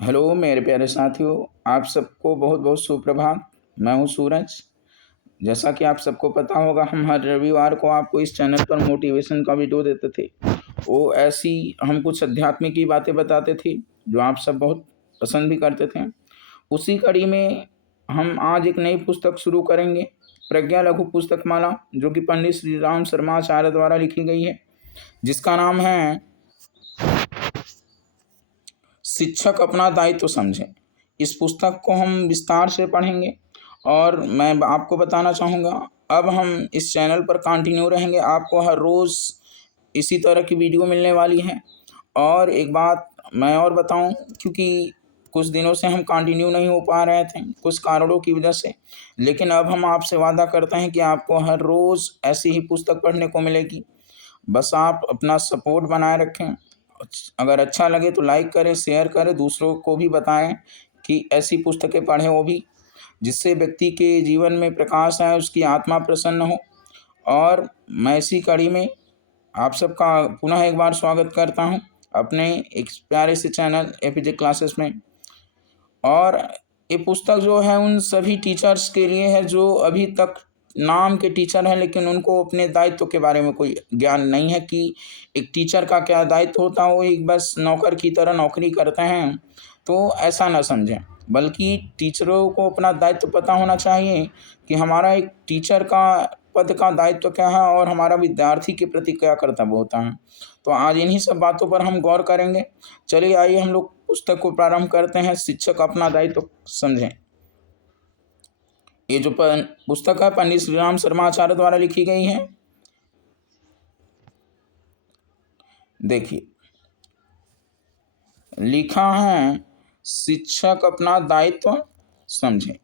Hello मेरे प्यारे साथियों, आप सबको बहुत बहुत सुप्रभात। मैं हूँ सूरज। जैसा कि आप सबको पता होगा, हम हर रविवार को आपको इस चैनल पर मोटिवेशन का वीडियो देते थे। वो ऐसी हम कुछ आध्यात्मिक की बातें बताते थे जो आप सब बहुत पसंद भी करते थे। उसी कड़ी में हम आज एक नई पुस्तक शुरू करेंगे, प्रज्ञा लघु पुस्तक माला, जो कि पंडित श्री राम शर्मा आचार्य द्वारा लिखी गई है, जिसका नाम है शिक्षक अपना दायित्व समझें। इस पुस्तक को हम विस्तार से पढ़ेंगे और मैं आपको बताना चाहूँगा, अब हम इस चैनल पर कंटिन्यू रहेंगे। आपको हर रोज़ इसी तरह की वीडियो मिलने वाली है। और एक बात मैं और बताऊं, क्योंकि कुछ दिनों से हम कंटिन्यू नहीं हो पा रहे थे कुछ कारणों की वजह से, लेकिन अब हम आपसे वादा करते हैं कि आपको हर रोज़ ऐसी ही पुस्तक पढ़ने को मिलेगी। बस आप अपना सपोर्ट बनाए रखें। अगर अच्छा लगे तो लाइक करें, शेयर करें, दूसरों को भी बताएं कि ऐसी पुस्तकें पढ़ें, वो भी जिससे व्यक्ति के जीवन में प्रकाश आए, उसकी आत्मा प्रसन्न हो। और मैं इसी कड़ी में आप सबका पुनः एक बार स्वागत करता हूं अपने एक प्यारे से चैनल एपीजे क्लासेस में। और ये पुस्तक जो है उन सभी टीचर्स के लिए है जो अभी तक नाम के टीचर हैं, लेकिन उनको अपने दायित्व के बारे में कोई ज्ञान नहीं है कि एक टीचर का क्या दायित्व होता है। वो एक बस नौकर की तरह नौकरी करते हैं, तो ऐसा ना समझें, बल्कि टीचरों को अपना दायित्व पता होना चाहिए कि हमारा एक टीचर का पद का दायित्व क्या है और हमारा विद्यार्थी के प्रति क्या कर्तव्य होता है। तो आज इन्हीं सब बातों पर हम गौर करेंगे। चलिए आइए हम लोग पुस्तक को प्रारंभ करते हैं, शिक्षक अपना दायित्व समझें। ये जो पुस्तक है पंडित श्री राम शर्मा आचार्य द्वारा लिखी गई है। देखिए, लिखा है शिक्षक अपना दायित्व समझें,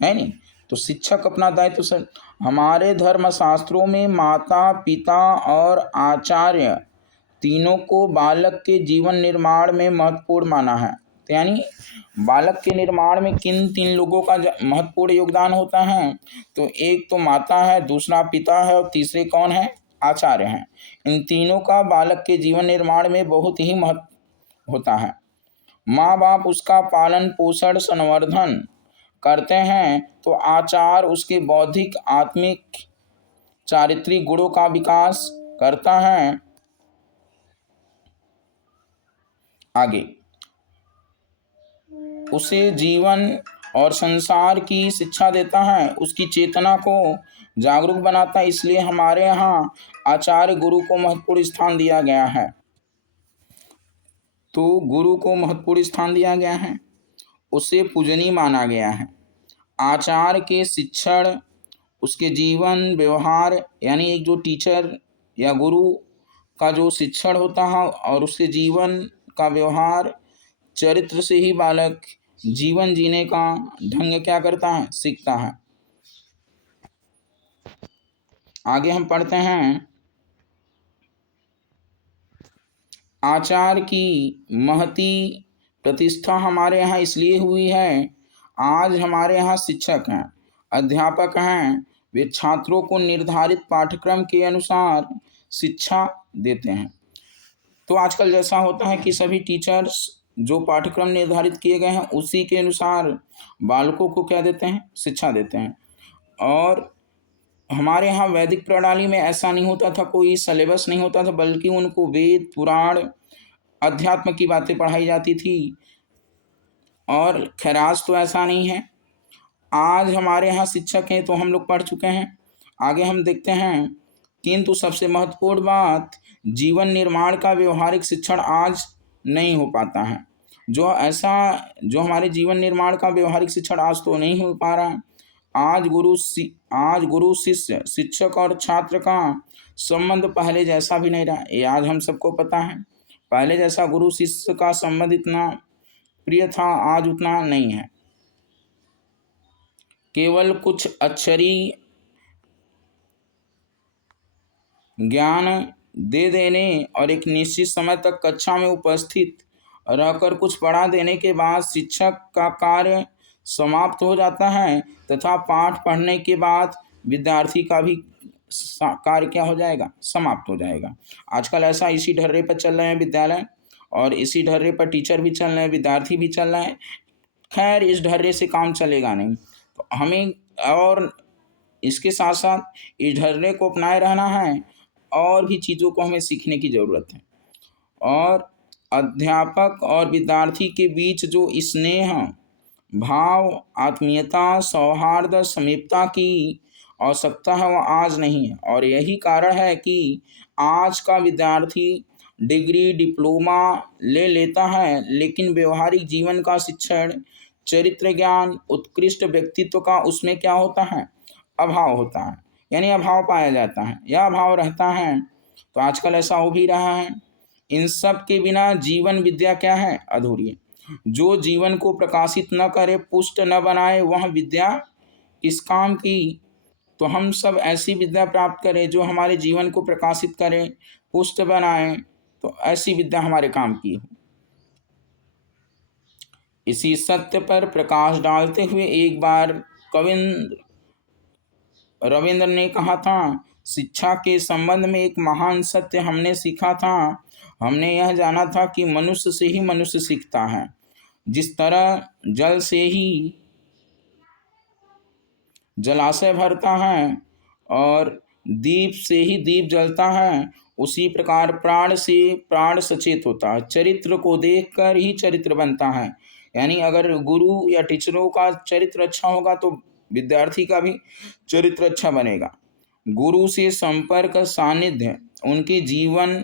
है नहीं? तो शिक्षक अपना दायित्व हमारे धर्म शास्त्रों में माता पिता और आचार्य तीनों को बालक के जीवन निर्माण में महत्वपूर्ण माना है। तो यानी बालक के निर्माण में किन तीन लोगों का महत्वपूर्ण योगदान होता है? तो एक तो माता है, दूसरा पिता है और तीसरे कौन है? आचार्य हैं। इन तीनों का बालक के जीवन निर्माण में बहुत ही महत्व होता है। माँ बाप उसका पालन पोषण संवर्धन करते हैं, तो आचार उसके बौद्धिक आत्मिक चारित्रिक गुणों का विकास करता है। आगे उसे जीवन और संसार की शिक्षा देता है, उसकी चेतना को जागरूक बनाता है। इसलिए हमारे यहाँ आचार्य गुरु को महत्वपूर्ण स्थान दिया गया है। तो गुरु को महत्वपूर्ण स्थान दिया गया है, उसे पूजनीय माना गया है। आचार्य के शिक्षण, उसके जीवन व्यवहार, यानी एक जो टीचर या गुरु का जो शिक्षण होता है और उसके जीवन का व्यवहार चरित्र से ही बालक जीवन जीने का ढंग क्या करता है? सीखता है। आगे हम पढ़ते हैं, आचार्य की महती प्रतिष्ठा हमारे यहाँ इसलिए हुई है, आज हमारे यहाँ शिक्षक हैं, अध्यापक हैं, वे छात्रों को निर्धारित पाठ्यक्रम के अनुसार शिक्षा देते हैं। तो आजकल जैसा होता है कि सभी टीचर्स जो पाठ्यक्रम निर्धारित किए गए हैं उसी के अनुसार बालकों को क्या देते हैं? शिक्षा देते हैं। और हमारे यहाँ वैदिक प्रणाली में ऐसा नहीं होता था, कोई सिलेबस नहीं होता था, बल्कि उनको वेद पुराण अध्यात्म की बातें पढ़ाई जाती थी। और खैराज तो ऐसा नहीं है। आज हमारे यहाँ शिक्षक हैं तो हम लोग पढ़ चुके हैं। आगे हम देखते हैं, किंतु सबसे महत्वपूर्ण बात, जीवन निर्माण का व्यवहारिक शिक्षण आज नहीं हो पाता है। जो हमारे जीवन निर्माण का व्यवहारिक शिक्षण आज तो नहीं हो पा रहा है। आज गुरु शिष्य, शिक्षक और छात्र का संबंध पहले जैसा भी नहीं रहा। ये आज हम सबको पता है। पहले जैसा गुरु शिष्य का संबंध इतना प्रिय था, आज उतना नहीं है। केवल कुछ अक्षरी ज्ञान दे देने और एक निश्चित समय तक कक्षा में उपस्थित रहकर कुछ पढ़ा देने के बाद शिक्षक का कार्य समाप्त हो जाता है, तथा पाठ पढ़ने के बाद विद्यार्थी का भी कार्य क्या हो जाएगा? समाप्त हो जाएगा। आजकल ऐसा इसी ढर्रे पर चल रहे हैं विद्यालय। और इसी ढर्रे पर टीचर भी चल रहे हैं, विद्यार्थी भी चल रहे हैं। खैर इस ढर्रे से काम चलेगा नहीं, तो हमें और इसके साथ साथ इस ढर्रे को अपनाए रहना है और भी चीज़ों को हमें सीखने की ज़रूरत है। और अध्यापक और विद्यार्थी के बीच जो स्नेह भाव, आत्मीयता, सौहार्द, समीपता की आवश्यकता है वह आज नहीं है। और यही कारण है कि आज का विद्यार्थी डिग्री, डिप्लोमा ले लेता है, लेकिन व्यवहारिक जीवन का शिक्षण, चरित्र ज्ञान, उत्कृष्ट व्यक्तित्व का उसमें क्या होता है? अभाव होता है, यानी अभाव पाया जाता है या अभाव रहता है। तो आजकल ऐसा हो भी रहा है। इन सब के बिना जीवन विद्या क्या है? अधूरी है। जो जीवन को प्रकाशित न करे, पुष्ट न बनाए, वह विद्या किस काम की? तो हम सब ऐसी विद्या प्राप्त करें जो हमारे जीवन को प्रकाशित करें, पुष्ट बनाए, तो ऐसी विद्या हमारे काम की हो। इसी सत्य पर प्रकाश डालते हुए एक बार कविंद्र रविंद्र ने कहा था, शिक्षा के संबंध में एक महान सत्य हमने सीखा था। हमने यह जाना था कि मनुष्य से ही मनुष्य सीखता है। जिस तरह जल से ही जलाशय भरता है और दीप से ही दीप जलता है, उसी प्रकार प्राण से प्राण सचेत होता है। चरित्र को देखकर ही चरित्र बनता है। यानी अगर गुरु या टीचरों का चरित्र अच्छा होगा तो विद्यार्थी का भी चरित्र अच्छा बनेगा। गुरु से संपर्क, सानिध्य, उनके जीवन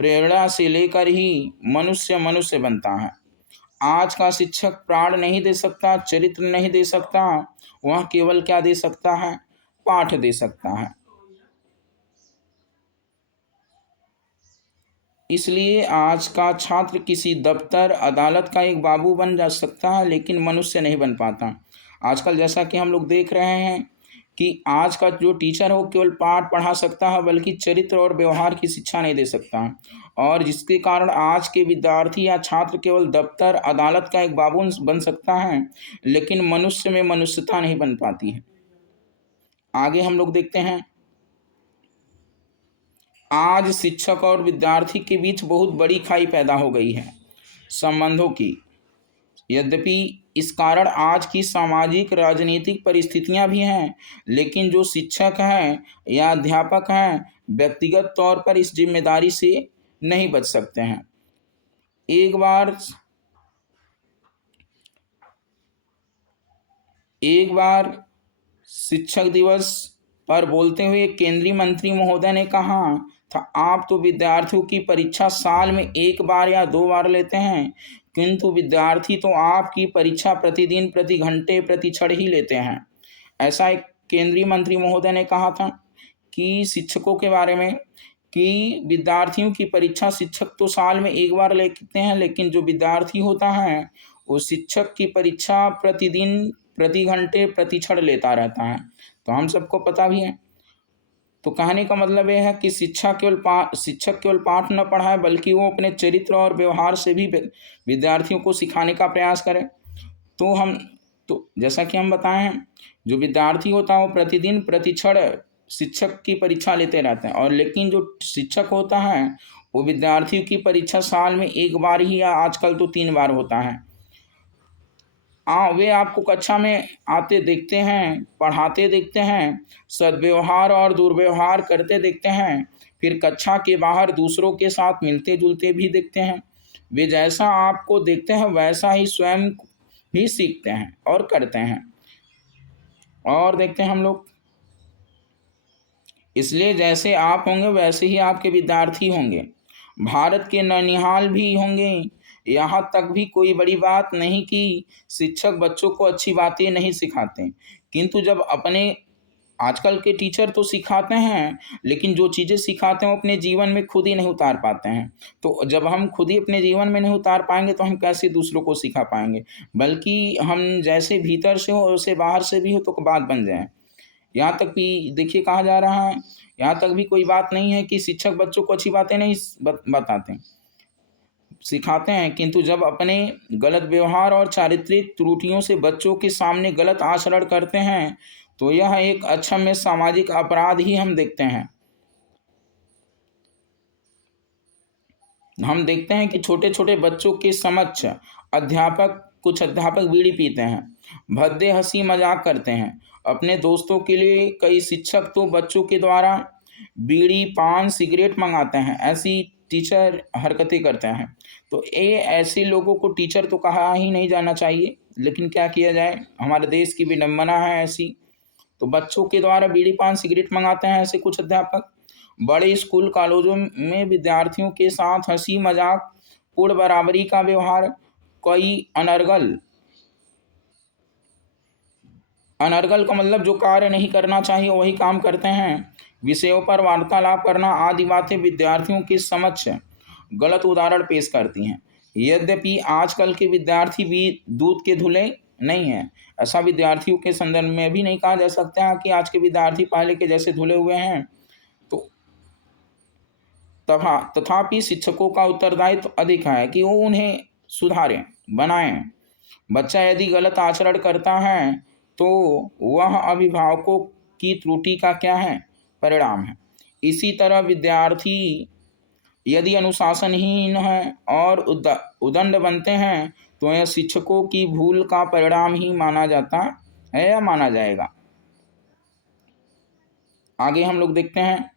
प्रेरणा से लेकर ही मनुष्य मनुष्य बनता है। आज का शिक्षक प्राण नहीं दे सकता, चरित्र नहीं दे सकता, वह केवल क्या दे सकता है? पाठ दे सकता है। इसलिए आज का छात्र किसी दफ्तर, अदालत का एक बाबू बन जा सकता है, लेकिन मनुष्य नहीं बन पाता। आजकल जैसा कि हम लोग देख रहे हैं कि आज का जो टीचर हो केवल पाठ पढ़ा सकता है, बल्कि चरित्र और व्यवहार की शिक्षा नहीं दे सकता। और जिसके कारण आज के विद्यार्थी या छात्र केवल दफ्तर, अदालत का एक बाबू बन सकता है, लेकिन मनुष्य में मनुष्यता नहीं बन पाती है। आगे हम लोग देखते हैं, आज शिक्षक और विद्यार्थी के बीच बहुत बड़ी खाई पैदा हो गई है संबंधों की। यद्यपि इस कारण आज की सामाजिक राजनीतिक परिस्थितियां भी हैं, लेकिन जो शिक्षक हैं या अध्यापक हैं, व्यक्तिगत तौर पर इस जिम्मेदारी से नहीं बच सकते हैं। एक बार शिक्षक दिवस पर बोलते हुए केंद्रीय मंत्री महोदय ने कहा था, आप तो विद्यार्थियों की परीक्षा साल में एक बार या दो बार लेते हैं, किंतु विद्यार्थी तो आपकी परीक्षा प्रतिदिन, प्रति घंटे, प्रति क्षण ही लेते हैं। ऐसा एक केंद्रीय मंत्री महोदय ने कहा था कि शिक्षकों के बारे में, कि विद्यार्थियों की परीक्षा शिक्षक तो साल में एक बार लेते हैं, लेकिन जो विद्यार्थी होता है वो शिक्षक की परीक्षा प्रतिदिन, प्रति घंटे, प्रति क्षण लेता रहता है। तो हम सबको पता भी है। तो कहने का मतलब यह है कि शिक्षक केवल पाठ न पढ़ाए, बल्कि वो अपने चरित्र और व्यवहार से भी विद्यार्थियों को सिखाने का प्रयास करें। तो जैसा कि हम बताए हैं, जो विद्यार्थी होता है वो प्रतिदिन, प्रति क्षण शिक्षक की परीक्षा लेते रहते हैं, और लेकिन जो शिक्षक होता है वो विद्यार्थियों की परीक्षा साल में एक बार ही या आजकल तो 3 बार होता है। वे आपको कक्षा में आते देखते हैं, पढ़ाते देखते हैं, सद्व्यवहार और दुर्व्यवहार करते देखते हैं, फिर कक्षा के बाहर दूसरों के साथ मिलते जुलते भी देखते हैं। वे जैसा आपको देखते हैं वैसा ही स्वयं भी सीखते हैं और करते हैं। और देखते हैं हम लोग, इसलिए जैसे आप होंगे वैसे ही आपके विद्यार्थी होंगे। भारत के ननिहाल भी होंगे। यहाँ तक भी कोई बड़ी बात नहीं कि शिक्षक बच्चों को अच्छी बातें नहीं सिखाते, किंतु जब अपने आजकल के टीचर तो सिखाते हैं, लेकिन जो चीज़ें सिखाते हैं वो अपने जीवन में खुद ही नहीं उतार पाते हैं। तो जब हम खुद ही अपने जीवन में नहीं उतार पाएंगे तो हम कैसे दूसरों को सिखा पाएंगे? बल्कि हम जैसे भीतर से हो वैसे बाहर से भी हो तो बात बन जाए। यहाँ तक भी देखिए कहा जा रहा है, यहाँ तक भी कोई बात नहीं है कि शिक्षक बच्चों को अच्छी बातें नहीं बताते, सिखाते हैं, किंतु जब अपने गलत व्यवहार और चारित्रिक त्रुटियों से बच्चों के सामने गलत आचरण करते हैं तो यह एक अक्षम्य सामाजिक अपराध ही हम देखते हैं। हम देखते हैं कि छोटे छोटे बच्चों के समक्ष कुछ अध्यापक बीड़ी पीते हैं, भद्दे हंसी मजाक करते हैं। अपने दोस्तों के लिए कई शिक्षक तो बच्चों के द्वारा बीड़ी पान सिगरेट मंगाते हैं, ऐसी टीचर हरकतें करते हैं। तो ये ऐसे लोगों को टीचर तो कहा ही नहीं जाना चाहिए, लेकिन क्या किया जाए, हमारे देश की विडंबना है ऐसी। तो बच्चों के द्वारा बीड़ी पान सिगरेट मंगाते हैं ऐसे कुछ अध्यापक। बड़े स्कूल कॉलेजों में विद्यार्थियों के साथ हंसी मजाक पूर्ण बराबरी का व्यवहार, कई अनर्गल अनर्गल का मतलब जो कार्य नहीं करना चाहिए वही काम करते हैं, विषयों पर वार्तालाप करना आदि बातें विद्यार्थियों के समक्ष गलत उदाहरण पेश करती हैं। यद्यपि आजकल के विद्यार्थी भी दूध के धुले नहीं हैं, ऐसा विद्यार्थियों के संदर्भ में भी नहीं कहा जा सकता है कि आज के विद्यार्थी पहले के जैसे धुले हुए हैं। तो तथापि शिक्षकों का उत्तरदायित्व अधिक है कि वो उन्हें सुधारें, बनाएं। बच्चा यदि गलत आचरण करता है तो वह अभिभावकों की त्रुटि का क्या है, परिणाम है। इसी तरह विद्यार्थी यदि अनुशासनहीन है और उदंड बनते हैं तो यह शिक्षकों की भूल का परिणाम ही माना जाता है या माना जाएगा। आगे हम लोग देखते हैं,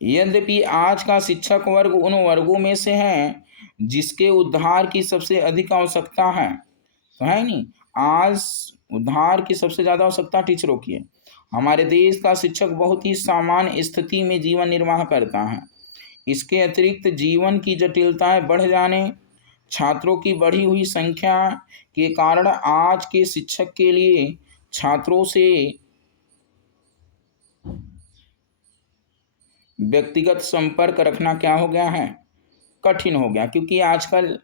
यद्यपि आज का शिक्षक वर्ग उन वर्गों में से है जिसके उद्धार की सबसे अधिक आवश्यकता है, तो है नहीं, आज उद्धार की सबसे ज़्यादा आवश्यकता टीचरों की है। हमारे देश का शिक्षक बहुत ही सामान्य स्थिति में जीवन निर्वाह करता है। इसके अतिरिक्त जीवन की जटिलताएं बढ़ जाने, छात्रों की बढ़ी हुई संख्या के कारण आज के शिक्षक के लिए छात्रों से व्यक्तिगत संपर्क रखना क्या हो गया है, कठिन हो गया। क्योंकि आजकल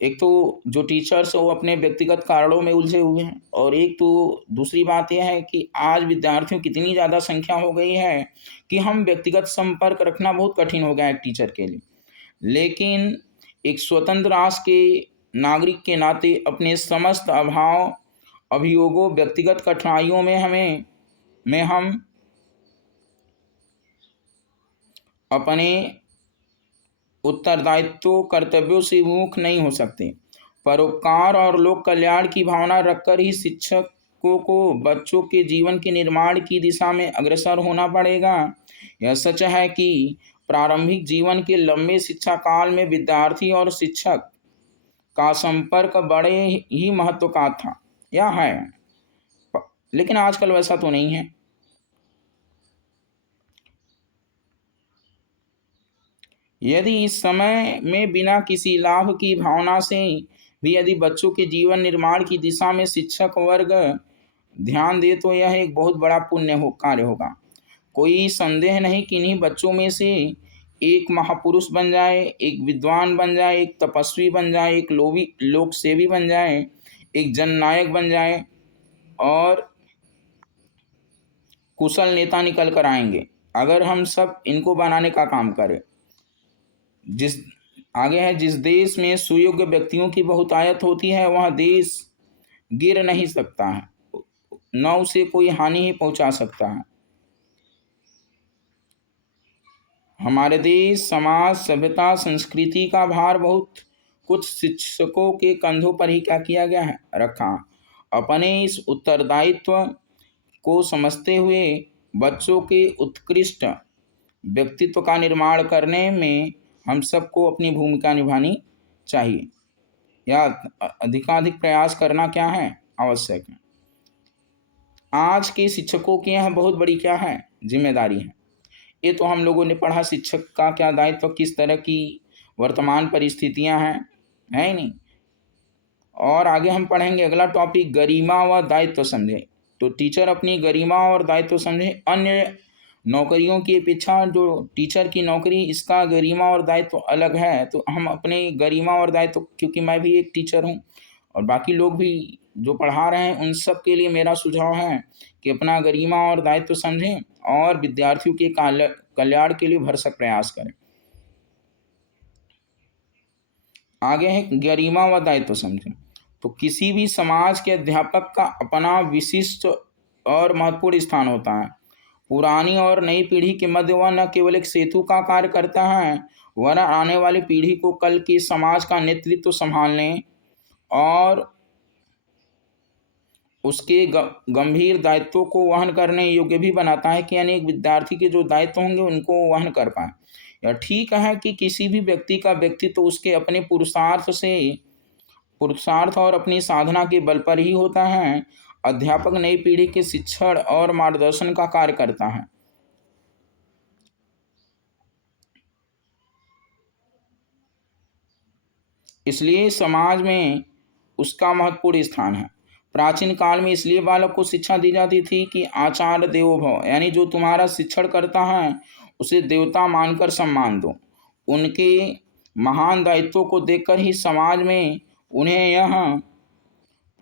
एक तो जो टीचर्स हैं वो अपने व्यक्तिगत कारणों में उलझे हुए हैं, और एक तो दूसरी बात यह है कि आज विद्यार्थियों की इतनी ज़्यादा संख्या हो गई है कि हम व्यक्तिगत संपर्क रखना बहुत कठिन हो गया है एक टीचर के लिए। लेकिन एक स्वतंत्र राष्ट्र के नागरिक के नाते अपने समस्त अभियोगों व्यक्तिगत कठिनाइयों में हम अपने उत्तरदायित्व कर्तव्यों से विमुख नहीं हो सकते। परोपकार और लोक कल्याण की भावना रखकर ही शिक्षकों को बच्चों के जीवन के निर्माण की दिशा में अग्रसर होना पड़ेगा। यह सच है कि प्रारंभिक जीवन के लंबे शिक्षा काल में विद्यार्थी और शिक्षक का संपर्क बड़े ही महत्व का था या है, लेकिन आजकल वैसा तो नहीं है। यदि इस समय में बिना किसी लाभ की भावना से भी यदि बच्चों के जीवन निर्माण की दिशा में शिक्षक वर्ग ध्यान दे तो यह एक बहुत बड़ा कार्य होगा। कोई संदेह नहीं कि इन्हीं बच्चों में से एक महापुरुष बन जाए, एक विद्वान बन जाए, एक तपस्वी बन जाए, एक लोक सेवी बन जाए, एक जननायक बन जाए और कुशल नेता निकल कर आएंगे अगर हम सब इनको बनाने का काम करें। जिस आगे है, जिस देश में सुयोग्य व्यक्तियों की बहुतायत होती है वह देश गिर नहीं सकता है, न उसे कोई हानि ही पहुंचा सकता है। हमारे देश समाज सभ्यता संस्कृति का भार बहुत कुछ शिक्षकों के कंधों पर ही क्या किया गया है, रखा। अपने इस उत्तरदायित्व को समझते हुए बच्चों के उत्कृष्ट व्यक्तित्व का निर्माण करने में हम सबको अपनी भूमिका निभानी चाहिए या अधिकाधिक प्रयास करना क्या है, आवश्यक है। आज के शिक्षकों की यह बहुत बड़ी क्या है, जिम्मेदारी है। ये तो हम लोगों ने पढ़ा शिक्षक का क्या दायित्व, किस तरह की वर्तमान परिस्थितियां हैं, है ही नहीं। और आगे हम पढ़ेंगे अगला टॉपिक, गरिमा व दायित्व समझे। तो टीचर अपनी गरिमा और दायित्व समझे। अन्य नौकरियों की अपेक्षा जो टीचर की नौकरी, इसका गरिमा और दायित्व अलग है। तो हम अपने गरिमा और दायित्व, क्योंकि मैं भी एक टीचर हूँ और बाकी लोग भी जो पढ़ा रहे हैं उन सब के लिए मेरा सुझाव है कि अपना गरिमा और दायित्व समझें और विद्यार्थियों के कल्याण के लिए भरसक प्रयास करें। आगे है गरिमा व दायित्व समझें। तो किसी भी समाज के अध्यापक का अपना विशिष्ट और महत्वपूर्ण स्थान होता है। पुरानी और नई पीढ़ी के मध्य वह न केवल एक सेतु का कार्य करता है, वरन आने वाली पीढ़ी को कल के समाज का नेतृत्व संभालने और उसके गंभीर दायित्वों को वहन करने योग्य भी बनाता है कि यानी एक विद्यार्थी के जो दायित्व होंगे उनको वहन कर पाए। यह ठीक है कि किसी भी व्यक्ति का व्यक्तित्व तो उसके अपने पुरुषार्थ और अपनी साधना के बल पर ही होता है। अध्यापक नई पीढ़ी के शिक्षण और मार्गदर्शन का कार्य करता है। इसलिए समाज में उसका महत्वपूर्ण स्थान है। प्राचीन काल में इसलिए बालक को शिक्षा दी जाती थी कि आचार्य देवो भव, यानी जो तुम्हारा शिक्षण करता है उसे देवता मानकर सम्मान दो। उनके महान दायित्वों को देखकर ही समाज में उन्हें यह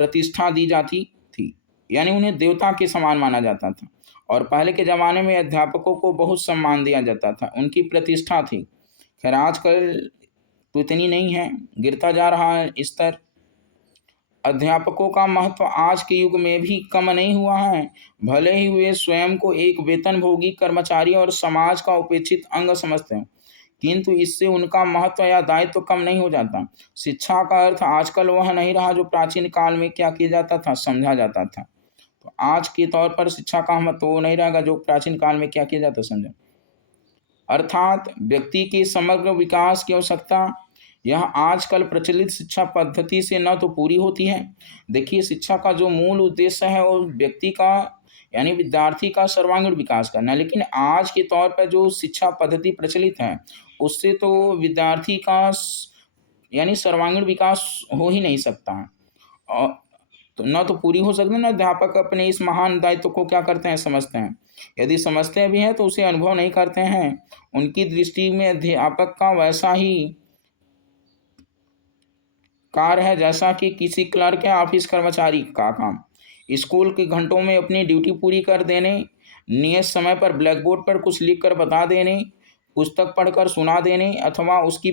प्रतिष्ठा दी जाती थी, यानी उन्हें देवता के समान माना जाता था। और पहले के ज़माने में अध्यापकों को बहुत सम्मान दिया जाता था, उनकी प्रतिष्ठा थी। खैर आजकल तो इतनी नहीं है, गिरता जा रहा है स्तर। अध्यापकों का महत्व आज के युग में भी कम नहीं हुआ है, भले ही वे स्वयं को एक वेतनभोगी कर्मचारी और समाज का उपेक्षित अंग समझते हैं, किंतु इससे उनका महत्व या दायित्व कम नहीं हो जाता। शिक्षा का अर्थ आजकल वह नहीं रहा जो प्राचीन काल में क्या किया जाता था, समझा जाता था। तो आज के तौर पर शिक्षा का महत्व वो नहीं रहेगा जो प्राचीन काल में क्या किया जाता, समझा। अर्थात व्यक्ति के समग्र विकास की आवश्यकता यह आजकल प्रचलित शिक्षा पद्धति से न तो पूरी होती है। देखिए, शिक्षा का जो मूल उद्देश्य है वो व्यक्ति का यानी विद्यार्थी का सर्वांगीण विकास करना है, लेकिन आज के तौर पर जो शिक्षा पद्धति प्रचलित है उससे तो विद्यार्थी का यानी सर्वांगीण विकास हो ही नहीं सकता है। और तो न तो पूरी हो सकती, न अध्यापक अपने इस महान दायित्व को क्या करते हैं, समझते हैं। यदि समझते भी हैं तो उसे अनुभव नहीं करते हैं। उनकी दृष्टि में अध्यापक का वैसा ही कार्य है जैसा कि किसी क्लर्क या ऑफिस कर्मचारी का काम। स्कूल के घंटों में अपनी ड्यूटी पूरी कर देने, नियत समय पर ब्लैक बोर्ड पर कुछ लिख कर बता देने, पुस्तक पढ़कर सुना देने अथवा उसकी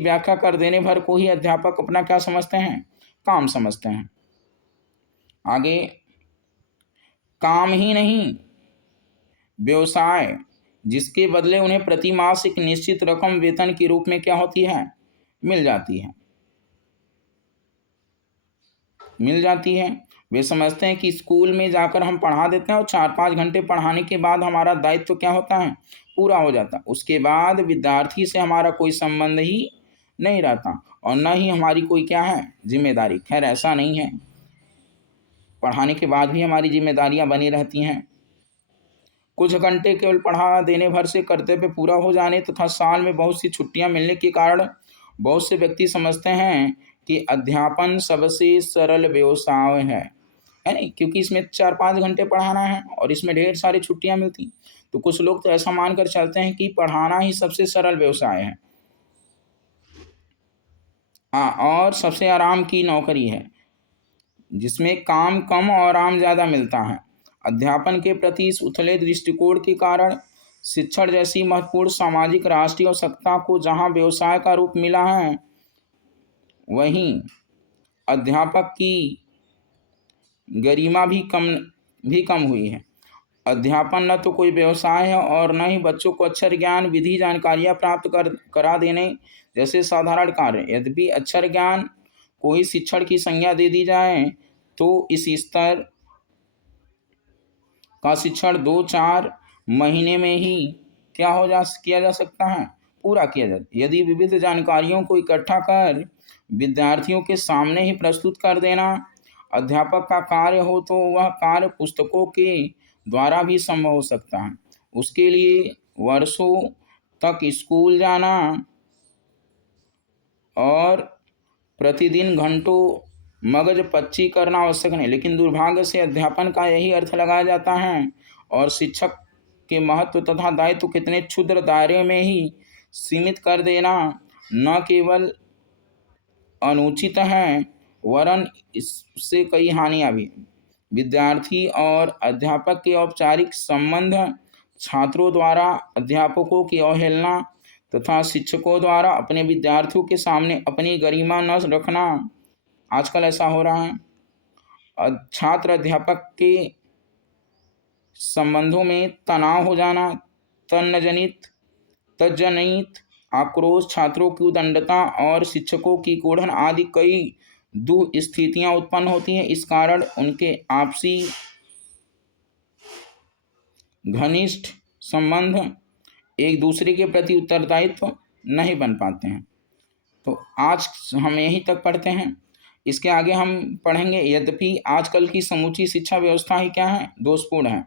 व्याख्या कर देने भर को ही अध्यापक अपना क्या समझते हैं, काम समझते हैं। आगे, काम ही नहीं व्यवसाय जिसके बदले उन्हें प्रति मास एक निश्चित रकम वेतन के रूप में क्या होती है, मिल जाती है। वे समझते हैं कि स्कूल में जाकर हम पढ़ा देते हैं और 4-5 घंटे पढ़ाने के बाद हमारा दायित्व क्या होता है, पूरा हो जाता है। उसके बाद विद्यार्थी से हमारा कोई संबंध ही नहीं रहता और न ही हमारी कोई क्या है, जिम्मेदारी। खैर ऐसा नहीं है, पढ़ाने के बाद भी हमारी जिम्मेदारियां बनी रहती हैं। कुछ घंटे केवल पढ़ा देने भर से कर्तव्य पूरा हो जाने तथा साल में बहुत सी छुट्टियां मिलने के कारण बहुत से व्यक्ति समझते हैं कि अध्यापन सबसे सरल व्यवसाय है नहीं, क्योंकि इसमें 4-5 घंटे पढ़ाना है और इसमें ढेर सारी छुट्टियां मिलती। तो कुछ लोग तो ऐसा मानकर चलते हैं कि पढ़ाना ही सबसे सरल व्यवसाय है, हाँ, और सबसे आराम की नौकरी है जिसमें काम कम और आराम ज़्यादा मिलता है। अध्यापन के प्रति इस उथले दृष्टिकोण के कारण शिक्षण जैसी महत्वपूर्ण सामाजिक राष्ट्रीय आवश्यकता को जहाँ व्यवसाय का रूप मिला है, वहीं अध्यापक की गरिमा भी कम हुई है। अध्यापन न तो कोई व्यवसाय है और न ही बच्चों को अक्षर ज्ञान विधि जानकारियाँ प्राप्त करा देने जैसे साधारण कार्य। यद्यपि अक्षर ज्ञान को ही शिक्षण की संज्ञा दे दी जाए तो इस स्तर का शिक्षण 2-4 महीने में ही किया जा सकता है, पूरा किया जाता। यदि विविध जानकारियों को इकट्ठा कर विद्यार्थियों के सामने ही प्रस्तुत कर देना अध्यापक का कार्य हो तो वह कार्य पुस्तकों के द्वारा भी संभव हो सकता है। उसके लिए वर्षों तक स्कूल जाना और प्रतिदिन घंटों मगज पच्ची करना आवश्यक नहीं, लेकिन दुर्भाग्य से अध्यापन का यही अर्थ लगाया जाता है और शिक्षक के महत्व तथा दायित्व कितने क्षुद्र दायरे में ही सीमित कर देना न केवल अनुचित है वरन इससे कई हानियाँ भी। विद्यार्थी और अध्यापक के औपचारिक संबंध, छात्रों द्वारा अध्यापकों की अवहेलना तथा शिक्षकों द्वारा अपने विद्यार्थियों के सामने अपनी गरिमा न रखना, आजकल ऐसा हो रहा है। छात्र अध्यापक के संबंधों में तनाव हो जाना, तज्जनित आक्रोश, छात्रों की उद्दंडता और शिक्षकों की कुढ़न आदि कई दुस्थितियां उत्पन्न होती हैं। इस कारण उनके आपसी घनिष्ठ संबंध एक दूसरे के प्रति उत्तरदायित्व नहीं बन पाते हैं। तो आज हम यहीं तक पढ़ते हैं। इसके आगे हम पढ़ेंगे, यद्यपि आजकल की समूची शिक्षा व्यवस्था ही क्या है, दोषपूर्ण है।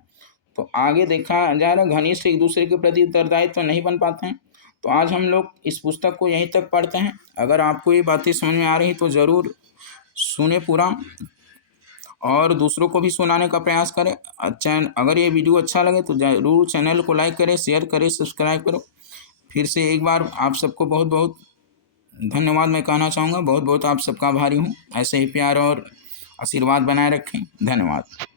तो आगे देखा जा रहा है घनिष्ठ एक दूसरे के प्रति उत्तरदायित्व नहीं बन पाते हैं। तो आज हम लोग इस पुस्तक को यहीं तक पढ़ते हैं। अगर आपको ये बातें समझ में आ रही तो ज़रूर सुने पूरा और दूसरों को भी सुनाने का प्रयास करें। अगर ये वीडियो अच्छा लगे तो ज़रूर चैनल को लाइक करें, शेयर करें, सब्सक्राइब करो। फिर से एक बार आप सबको बहुत बहुत धन्यवाद मैं कहना चाहूँगा। बहुत बहुत आप सबका आभारी हूँ। ऐसे ही प्यार और आशीर्वाद बनाए रखें। धन्यवाद।